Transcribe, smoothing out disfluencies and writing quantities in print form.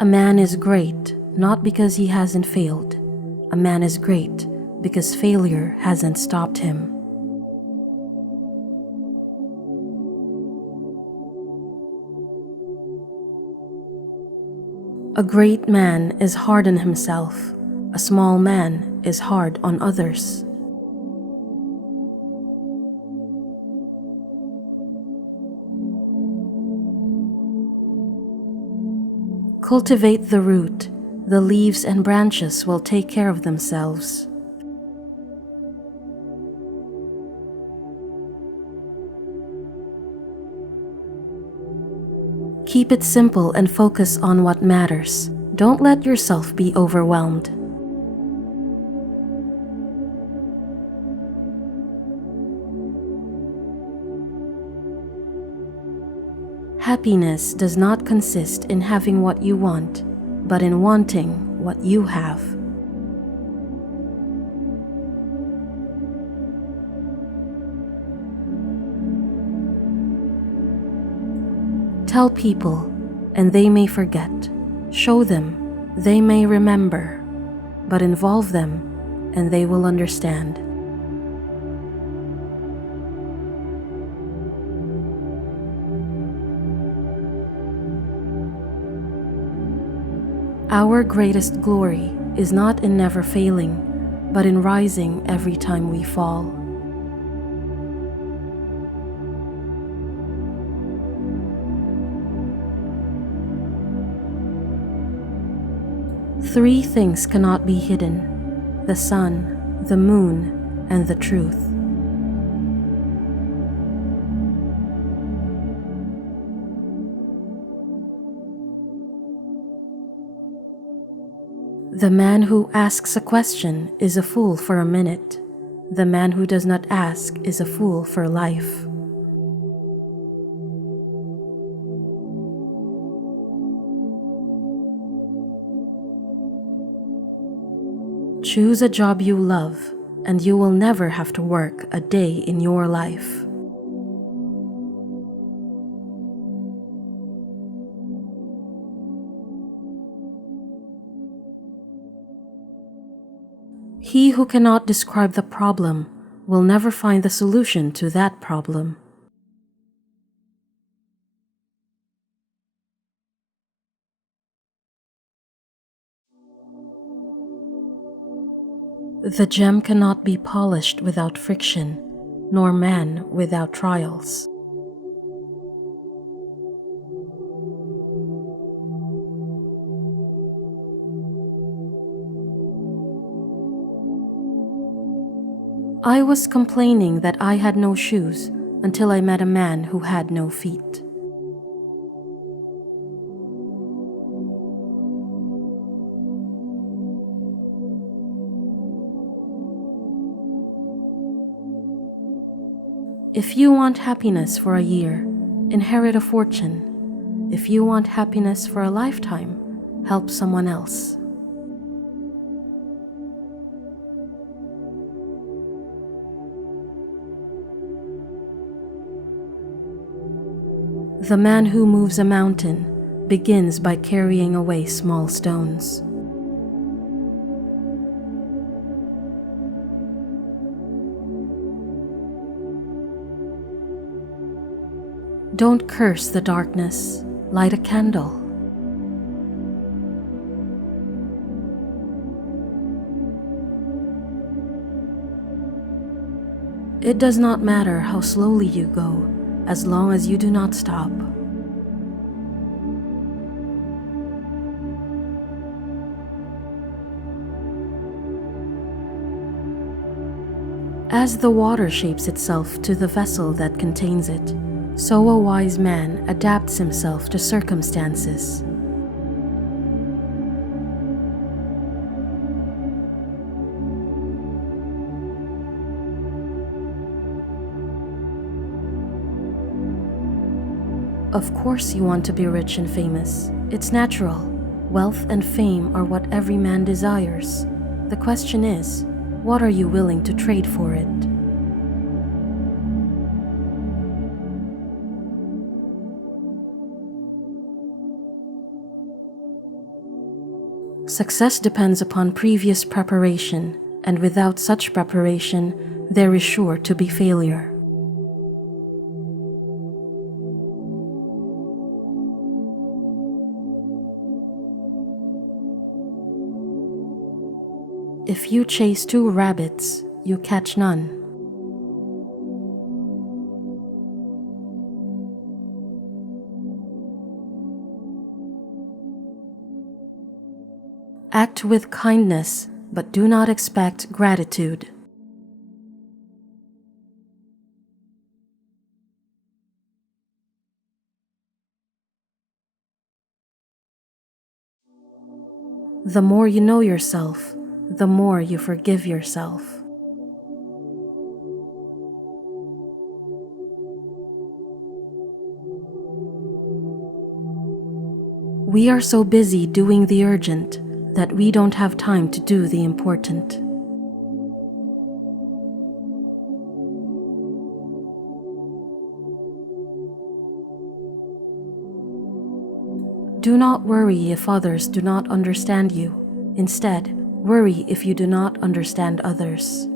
A man is great not because he hasn't failed. A man is great because failure hasn't stopped him. A great man is hard on himself. A small man is hard on others. Cultivate the root. The leaves and branches will take care of themselves. Keep it simple and focus on what matters. Don't let yourself be overwhelmed. Happiness does not consist in having what you want, but in wanting what you have. Tell people, and they may forget. Show them, they may remember. But involve them, and they will understand. Our greatest glory is not in never failing, but in rising every time we fall. Three things cannot be hidden: the sun, the moon, and the truth. The man who asks a question is a fool for a minute. The man who does not ask is a fool for life. Choose a job you love, and you will never have to work a day in your life. He who cannot describe the problem will never find the solution to that problem. The gem cannot be polished without friction, nor man without trials. I was complaining that I had no shoes until I met a man who had no feet. If you want happiness for a year, inherit a fortune. If you want happiness for a lifetime, help someone else. The man who moves a mountain begins by carrying away small stones. Don't curse the darkness. Light a candle. It does not matter how slowly you go, as long as you do not stop. As the water shapes itself to the vessel that contains it, so a wise man adapts himself to circumstances. Of course you want to be rich and famous. It's natural. Wealth and fame are what every man desires. The question is, what are you willing to trade for it? Success depends upon previous preparation, and without such preparation, there is sure to be failure. If you chase 2 rabbits, you catch none. Act with kindness, but do not expect gratitude. The more you know yourself, the more you forgive yourself. We are so busy doing the urgent that we don't have time to do the important. Do not worry if others do not understand you. Instead, worry if you do not understand others.